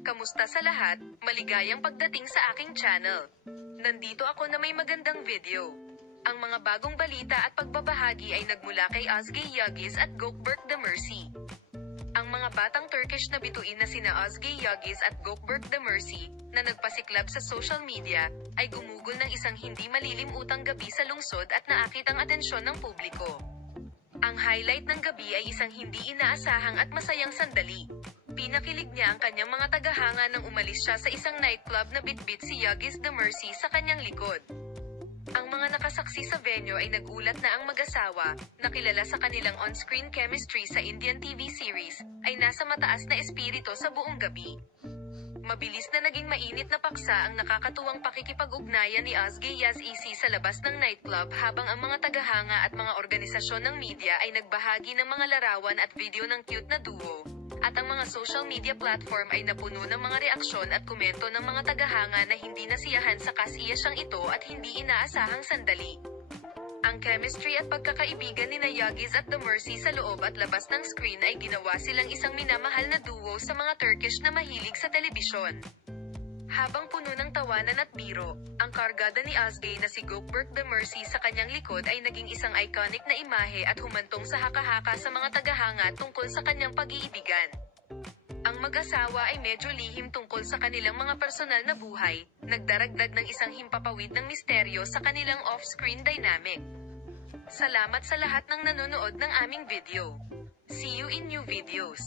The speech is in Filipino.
Kamusta sa lahat? Maligayang pagdating sa aking channel. Nandito ako na may magandang video. Ang mga bagong balita at pagbabahagi ay nagmula kay Özge Yildiz at Gökberk Demirci. Ang mga batang Turkish na bituin na sina Özge Yildiz at Gökberk Demirci, na nagpasiklab sa social media, ay gumugol ng isang hindi malilimutang gabi sa lungsod at naakit ang atensyon ng publiko. Ang highlight ng gabi ay isang hindi inaasahang at masayang sandali. Pinakilig niya ang kanyang mga tagahanga nang umalis siya sa isang nightclub na bitbit si Yildiz Demirci sa kanyang likod. Ang mga nakasaksi sa venue ay nagulat na ang mag-asawa, na kilala sa kanilang on-screen chemistry sa Indian TV series, ay nasa mataas na espiritu sa buong gabi. Mabilis na naging mainit na paksa ang nakakatuwang pakikipag-ugnayan ni Özge Yildiz sa labas ng nightclub habang ang mga tagahanga at mga organisasyon ng media ay nagbahagi ng mga larawan at video ng cute na duo. At ang mga social media platform ay napuno ng mga reaksyon at komento ng mga tagahanga na hindi nasiyahan sa kasiyasyang ito at hindi inaasahang sandali. Ang chemistry at pagkakaibigan ni Yildiz at Demirci sa loob at labas ng screen ay ginawa silang isang minamahal na duo sa mga Turkish na mahilig sa telebisyon. Habang puno ng tawanan at biro, ang kargada ni Özge na si Gökberk Demirci sa kanyang likod ay naging isang iconic na imahe at humantong sa haka-haka sa mga tagahanga tungkol sa kanyang pag-iibigan. Ang mag-asawa ay medyo lihim tungkol sa kanilang mga personal na buhay, nagdaragdag ng isang himpapawid ng misteryo sa kanilang off-screen dynamic. Salamat sa lahat ng nanonood ng aming video. See you in new videos.